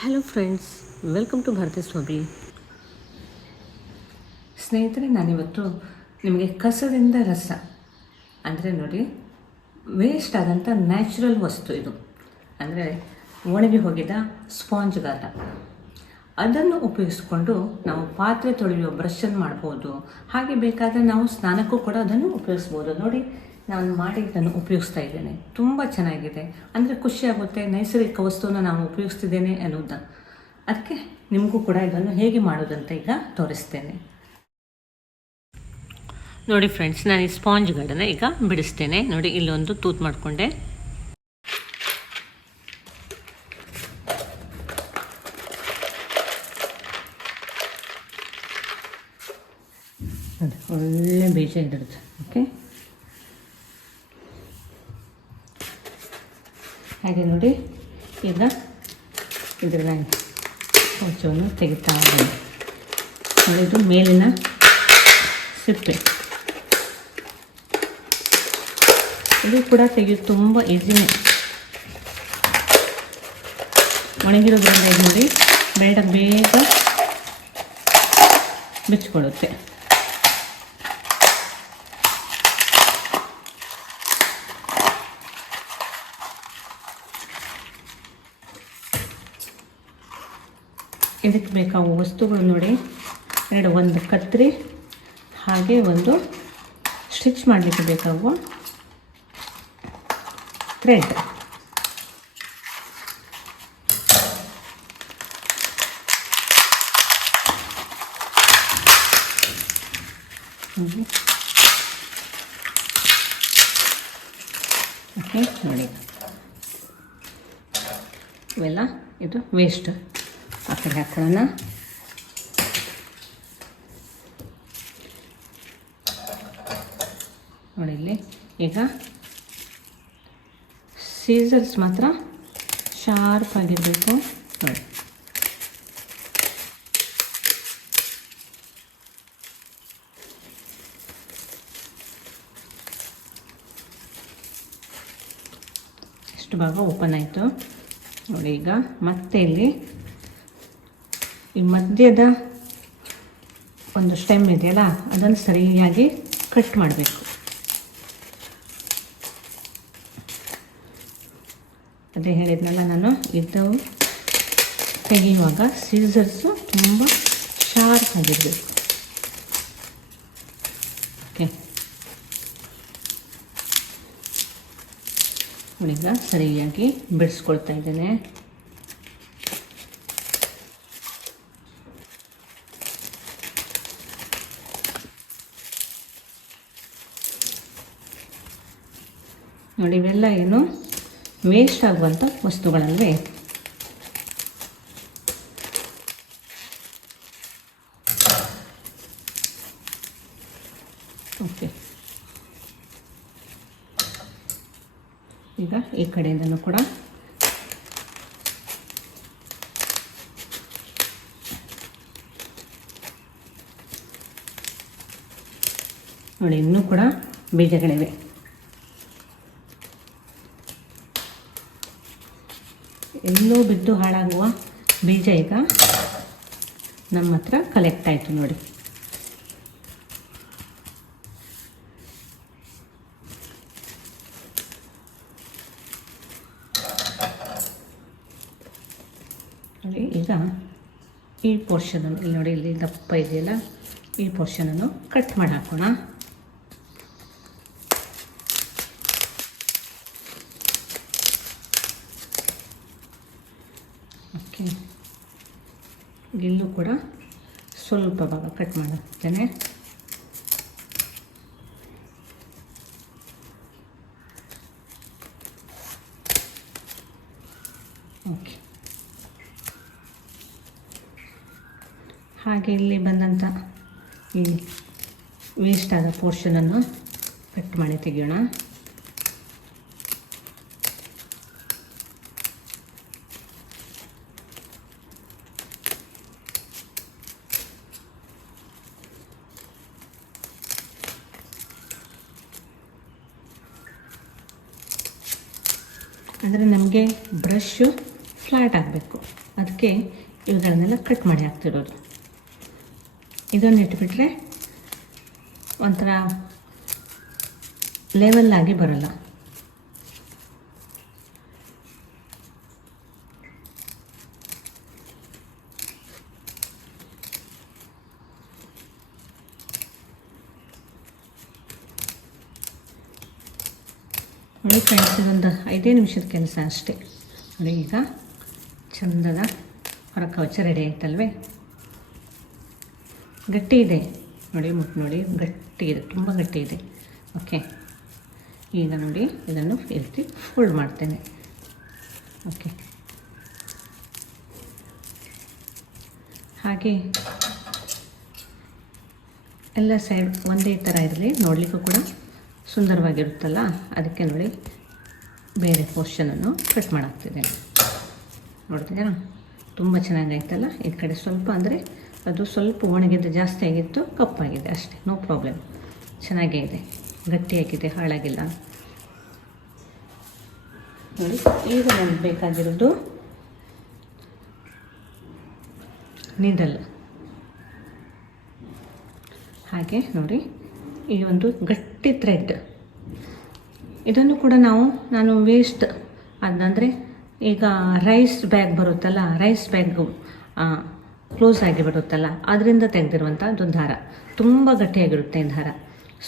Hello friends, welcome to Bharathi Swamy. ಸ್ನೇಹಿತರೆ, ನಾನಿವತ್ತು ನಿಮಗೆ ಕಸದಿಂದ ರಸ ಅಂದರೆ ನೋಡಿ, ವೇಸ್ಟ್ ಆದಂಥ ನ್ಯಾಚುರಲ್ ವಸ್ತು ಇದು. ಅಂದರೆ ಒಣಗಿ ಹೋಗಿದ ಸ್ಪಾಂಜ್ ಗಾಟ, ಅದನ್ನು ಉಪಯೋಗಿಸ್ಕೊಂಡು ನಾವು ಪಾತ್ರೆ ತೊಳೆಯುವ ಬ್ರಷನ್ನು ಮಾಡ್ಬೋದು. ಹಾಗೆ ಬೇಕಾದರೆ ನಾವು ಸ್ನಾನಕ್ಕೂ ಕೂಡ ಅದನ್ನು ಉಪಯೋಗಿಸ್ಬೋದು. ನೋಡಿ, ನಾನು ಮಾಡಿ ಇದನ್ನು ಉಪಯೋಗಿಸ್ತಾ ಇದ್ದೇನೆ. ತುಂಬ ಚೆನ್ನಾಗಿದೆ. ಅಂದರೆ ಖುಷಿಯಾಗುತ್ತೆ, ನೈಸರ್ಗಿಕ ವಸ್ತುವನ್ನು ನಾನು ಉಪಯೋಗಿಸ್ತಿದ್ದೇನೆ ಅನ್ನೋದನ್ನು. ಅದಕ್ಕೆ ನಿಮಗೂ ಕೂಡ ಇದನ್ನು ಹೇಗೆ ಮಾಡೋದಂತ ಈಗ ತೋರಿಸ್ತೇನೆ. ನೋಡಿ ಫ್ರೆಂಡ್ಸ್, ನಾನು ಈ ಸ್ಪಾಂಜ್ ಗಾರ್ಡನ್ನ ಈಗ ಬಿಡಿಸ್ತೇನೆ. ನೋಡಿ, ಇಲ್ಲೊಂದು ತೂತು ಮಾಡಿಕೊಂಡೆ. ಒಳ್ಳೆ ಬೀಜ ಇದ್ರದ್ದು. ಓಕೆ, ಹಾಗೆ ನೋಡಿ, ಈಗ ಇದರ ಕೊಂಚವನ್ನು ತೆಗಿತಾ ಇದ್ದೀನಿ. ಇದು ಮೇಲಿನ ಸಿಪ್ಪೆ, ಇದು ಕೂಡ ತೆಗೆಯೋದು ತುಂಬ ಈಸಿನೇ. ಒಣಗಿರೋದ್ರಿಂದ ಇದು ನೋಡಿ ಬೇಡ ಬೇಗ ಬಿಚ್ಚಿಕೊಳ್ಳುತ್ತೆ. ಇದಕ್ಕೆ ಬೇಕಾಗುವ ವಸ್ತುಗಳು ನೋಡಿ, ಒಂದು ಕತ್ತರಿ, ಹಾಗೆ ಒಂದು ಸ್ಟಿಚ್ ಮಾಡಲಿಕ್ಕೆ ಬೇಕಾಗುವ ಥ್ರೆಡ್, ಓಕೆ. ನೋಡಿ, ಇವೆಲ್ಲ ಇದು ವೇಸ್ಟ್ ಆ ಕಡೆ ಹಾಕೋಣ. ನೋಡಿ, ಇಲ್ಲಿ ಈಗ ಸೀಸರ್ಸ್ ಮಾತ್ರ ಶಾರ್ಪ್ ಆಗಿರಬೇಕು. ನೋಡಿ, ಇಷ್ಟು ಭಾಗ ಓಪನ್ ಆಯಿತು. ನೋಡಿ, ಈಗ ಮತ್ತೆ ಇಲ್ಲಿ ಈ ಮಧ್ಯದ ಒಂದು ಸ್ಟೆಮ್ ಇದೆಯಲ್ಲ, ಅದನ್ನು ಸರಿಯಾಗಿ ಕಟ್ ಮಾಡಬೇಕು. ಅದೇ ಹೇಳಿದ್ನಲ್ಲ ನಾನು, ಇದು ತೆಗೆಯುವಾಗ ಸೀಸರ್ಸು ತುಂಬ ಶಾರ್ಪ್ ಆಗಿರಬೇಕು. ಓಕೆ, ಈಗ ಸರಿಯಾಗಿ ಬಿಡಿಸ್ಕೊಳ್ತಾ ಇದ್ದೇನೆ. ನೋಡಿ, ಇವೆಲ್ಲ ಏನು ವೇಸ್ಟ್ ಆಗುವಂಥ ವಸ್ತುಗಳಲ್ವೇ. ಓಕೆ, ಈಗ ಈ ಕಡೆಯಿಂದನೂ ಕೂಡ ನೋಡಿ, ಇನ್ನೂ ಕೂಡ ಬೀಜಗಳಿವೆ. ಎಲ್ಲೋ ಬಿದ್ದು ಹಾಳಾಗುವ ಬೀಜ ಈಗ ನಮ್ಮ ಹತ್ರ ಕಲೆಕ್ಟ್ ಆಯಿತು. ನೋಡಿ, ನೋಡಿ, ಈಗ ಈ ಪೋರ್ಷನನ್ನು ಇಲ್ಲಿ ನೋಡಿ, ಇಲ್ಲಿ ದಪ್ಪ ಇದೆಯಲ್ಲ, ಈ ಪೋರ್ಷನನ್ನು ಕಟ್ ಮಾಡಿ ಹಾಕೋಣ. ಓಕೆ, ಇಲ್ಲೂ ಕೂಡ ಸ್ವಲ್ಪ ಭಾಗ ಕಟ್ ಮಾಡುತ್ತೇನೆ. ಓಕೆ, ಹಾಗೆ ಇಲ್ಲಿ ಬಂದಂಥ ಈ ವೇಸ್ಟ್ ಆದ ಪೋರ್ಷನನ್ನು ಕಟ್ ಮಾಡಿ ತೆಗೆಯೋಣ. ಅಂದರೆ ನಮಗೆ ಬ್ರಷ್ ಫ್ಲಾಟ್ ಆಗಬೇಕು. ಅದಕ್ಕೆ ಇವುಗಳನ್ನೆಲ್ಲ ಕಟ್ ಮಾಡಿ ಹಾಕ್ತಿರೋದು. ಇದನ್ನು ಇಟ್ಬಿಟ್ರೆ ಒಂಥರ ಲೆವೆಲ್ಲಾಗಿ ಬರಲ್ಲ. ನೋಡಿ ಫ್ರೆಂಡ್ಸ್, ಇದೊಂದು 5 ನಿಮಿಷದ ಕೆಲಸ ಅಷ್ಟೇ. ನೋಡಿ ಈಗ ಚಂದದ ಹೊರಕವಚ ರೆಡಿ ಆಯ್ತಲ್ವೇ. ಗಟ್ಟಿ ಇದೆ ನೋಡಿ, ಮುಟ್ಟು ನೋಡಿ, ಗಟ್ಟಿ ಇದೆ, ತುಂಬ ಗಟ್ಟಿ ಇದೆ. ಓಕೆ, ಈಗ ನೋಡಿ ಇದನ್ನು ಈ ರೀತಿ ಫೋಲ್ಡ್ ಮಾಡ್ತೇನೆ. ಓಕೆ, ಹಾಗೆ ಎಲ್ಲ ಸೈಡ್ ಒಂದೇ ಥರ ಇರಲಿ, ನೋಡಲಿಕ್ಕೂ ಕೂಡ ಸುಂದರವಾಗಿರುತ್ತಲ್ಲ, ಅದಕ್ಕೆ ನೋಡಿ ಬೇರೆ ಪೋರ್ಷನನ್ನು ಕಟ್ ಮಾಡಾಕ್ತಿದ್ದೇನೆ. ನೋಡ್ತಿದ್ದೀರಾ, ತುಂಬ ಚೆನ್ನಾಗಾಯ್ತಲ್ಲ. ಈ ಕಡೆ ಸ್ವಲ್ಪ ಅಂದರೆ ಅದು ಸ್ವಲ್ಪ ಒಣಗಿದ್ದು ಜಾಸ್ತಿ ಆಗಿತ್ತು, ಕಪ್ಪಾಗಿದೆ ಅಷ್ಟೇ, ನೋ ಪ್ರಾಬ್ಲಮ್. ಚೆನ್ನಾಗೇ ಇದೆ, ಗಟ್ಟಿಯಾಗಿದೆ, ಹಾಳಾಗಿಲ್ಲ. ನೋಡಿ ಈಗ ನಮ್ಗೆ ಬೇಕಾಗಿರೋದು ನೀಡಲ್. ಹಾಗೆ ನೋಡಿ ಈ ಒಂದು ಗಟ್ಟಿ ಥ್ರೆಡ್, ಇದನ್ನು ಕೂಡ ನಾನು ವೇಸ್ಟ್ ಅದಂದರೆ ಈಗ ರೈಸ್ ಬ್ಯಾಗ್ ಬರುತ್ತಲ್ಲ, ರೈಸ್ ಬ್ಯಾಗು ಕ್ಲೋಸ್ ಆಗಿ ಬರುತ್ತಲ್ಲ, ಅದರಿಂದ ತೆಗೆದಿರುವಂಥದ್ದು ದಾರ. ತುಂಬ ಗಟ್ಟಿಯಾಗಿರುತ್ತೆ ಈ ದಾರ.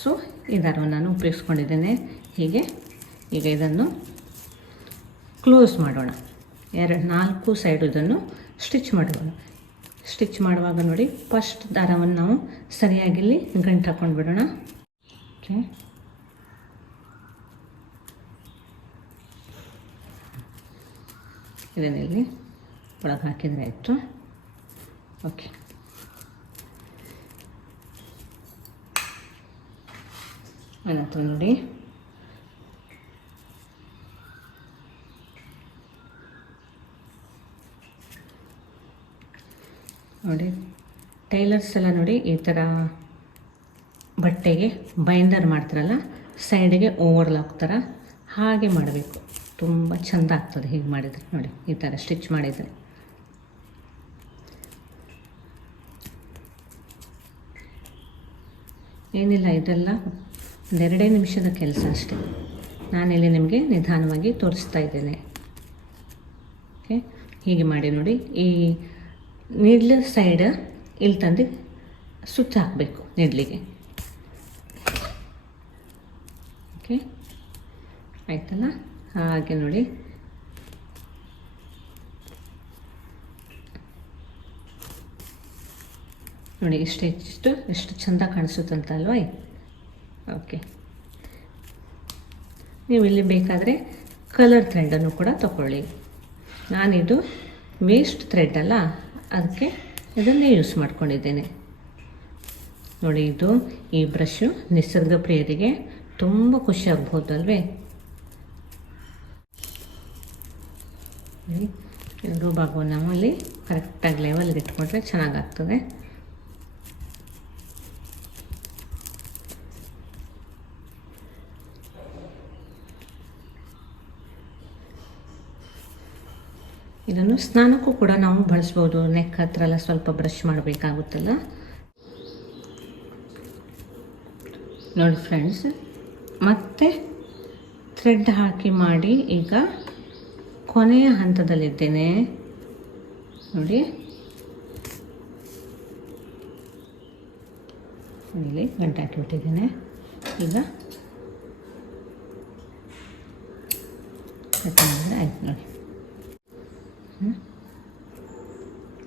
ಸೊ ಈ ದಾರವನ್ನು ನಾನು ಉಪಯೋಗಿಸ್ಕೊಂಡಿದ್ದೇನೆ. ಹೀಗೆ ಈಗ ಇದನ್ನು ಕ್ಲೋಸ್ ಮಾಡೋಣ. 4 ಸೈಡು ಇದನ್ನು ಸ್ಟಿಚ್ ಮಾಡೋಣ. ಸ್ಟಿಚ್ ಮಾಡುವಾಗ ನೋಡಿ ಫಸ್ಟ್ ದಾರವನ್ನು ನಾವು ಸರಿಯಾಗಿಲ್ಲಿ ಗಂಟು ಹಾಕ್ಕೊಂಡು ಬಿಡೋಣ. ಓಕೆ, ಇದನ್ನಿಲ್ಲಿ ಒಳಗೆ ಹಾಕಿದರೆ ಆಯಿತು. ಓಕೆ, ಆನಂತರ ನೋಡಿ ಟೈಲರ್ಸ್ ಎಲ್ಲ ನೋಡಿ ಈ ಥರ ಬಟ್ಟೆಗೆ ಬೈಂಡರ್ ಮಾಡ್ತಾರಲ್ಲ, ಸೈಡಿಗೆ ಓವರ್ಲಾಕ್ ಥರ ಹಾಗೆ ಮಾಡಬೇಕು. ತುಂಬ ಚೆಂದ ಆಗ್ತದೆ ಹೀಗೆ ಮಾಡಿದರೆ. ನೋಡಿ ಈ ಥರ ಸ್ಟಿಚ್ ಮಾಡಿದರೆ ಏನಿಲ್ಲ, ಇದೆಲ್ಲ 2 ನಿಮಿಷದ ಕೆಲಸ ಅಷ್ಟೇ. ನಾನಿಲ್ಲಿ ನಿಮಗೆ ನಿಧಾನವಾಗಿ ತೋರಿಸ್ತಾ ಇದ್ದೇನೆ. ಓಕೆ, ಹೀಗೆ ಮಾಡಿ ನೋಡಿ. ಈ ನೀಡ್ಲ್ ಸೈಡ್ ಇಲ್ಲಿ ತಂದು ಸುತ್ತ ಹಾಕಬೇಕು ನೀಡ್ಲಿಗೆ. ಓಕೆ, ಆಯ್ತಲ್ಲ. ಹಾಗೆ ನೋಡಿ ನೋಡಿ ಎಷ್ಟು ಚೆಂದ ಕಾಣಿಸುತ್ತಂತ ಅಲ್ವಾ. ಓಕೆ, ನೀವು ಇಲ್ಲಿ ಬೇಕಾದರೆ ಕಲರ್ ಥ್ರೆಡನ್ನು ಕೂಡ ತಗೊಳ್ಳಿ. ನಾನಿದು ವೇಸ್ಟ್ ಥ್ರೆಡ್ ಅಲ್ಲ, ಅದಕ್ಕೆ ಇದನ್ನೇ ಯೂಸ್ ಮಾಡ್ಕೊಂಡಿದ್ದೇನೆ. ನೋಡಿ, ಈ ಬ್ರಷು ನಿಸರ್ಗ ಪ್ರಿಯರಿಗೆ ತುಂಬ ಖುಷಿ ಆಗ್ಬೋದಲ್ವೇ. ಎರಡೂ ಭಾಗವನ್ನು ನಾವು ಅಲ್ಲಿ ಕರೆಕ್ಟಾಗಿ ಲೆವೆಲ್ಗೆ ಇಟ್ಕೊಂಡ್ರೆ ಚೆನ್ನಾಗಾಗ್ತದೆ. ಇದನ್ನು ಸ್ನಾನಕ್ಕೂ ಕೂಡ ನಾವು ಬಳಸ್ಬೋದು. ನೆಕ್ ಹತ್ರ ಎಲ್ಲ ಸ್ವಲ್ಪ ಬ್ರಷ್ ಮಾಡಬೇಕಾಗುತ್ತಲ್ಲ. ನೋಡಿ ಫ್ರೆಂಡ್ಸ್, ಮತ್ತೆ ಥ್ರೆಡ್ ಹಾಕಿ ಮಾಡಿ ಈಗ ಕೊನೆಯ ಹಂತದಲ್ಲಿದ್ದೇನೆ. ನೋಡಿ ಇಲ್ಲಿ ಗಂಟೆ ಹಾಕಿಬಿಟ್ಟಿದ್ದೇನೆ. ಈಗ ಕಟ್ ಮಾಡಿದ್ರೆ ಆಯ್ತು. ನೋಡಿ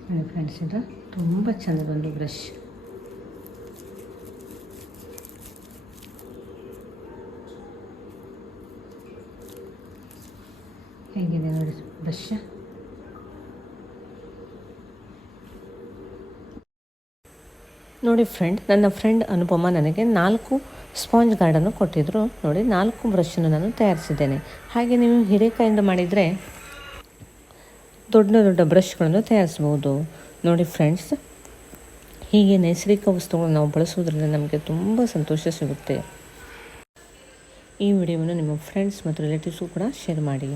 ನೋಡಿ ಫ್ರೆಂಡ್ಸ್, ಇದು ತುಂಬ ಚೆಂದದೊಂದು ಬ್ರಷ್. ಹೇಗಿದೆ ನೋಡಿ ಬ್ರಷ್. ನೋಡಿ ಫ್ರೆಂಡ್, ನನ್ನ ಫ್ರೆಂಡ್ ಅನುಪಮ ನನಗೆ 4 ಸ್ಪಾಂಜ್ ಗಾರ್ಡನ್ನು ಕೊಟ್ಟಿದ್ದರು. ನೋಡಿ 4 ಬ್ರಷನ್ನು ನಾನು ತಯಾರಿಸಿದ್ದೇನೆ. ಹಾಗೆ ನೀವು ಹಿರೇಕಾಯಿಂದ ಮಾಡಿದರೆ ದೊಡ್ಡ ದೊಡ್ಡ ಬ್ರಷ್ಗಳನ್ನು ತಯಾರಿಸ್ಬೋದು. ನೋಡಿ ಫ್ರೆಂಡ್ಸ್, ಹೀಗೆ ನೈಸರ್ಗಿಕ ವಸ್ತುಗಳನ್ನು ನಾವು ಬಳಸುವುದರಿಂದ ನಮಗೆ ತುಂಬ ಸಂತೋಷ ಸಿಗುತ್ತೆ. ಈ ವಿಡಿಯೋವನ್ನು ನಿಮ್ಮ ಫ್ರೆಂಡ್ಸ್ ಮತ್ತು ರಿಲೇಟಿವ್ಸ್ಗೂ ಕೂಡ ಶೇರ್ ಮಾಡಿ.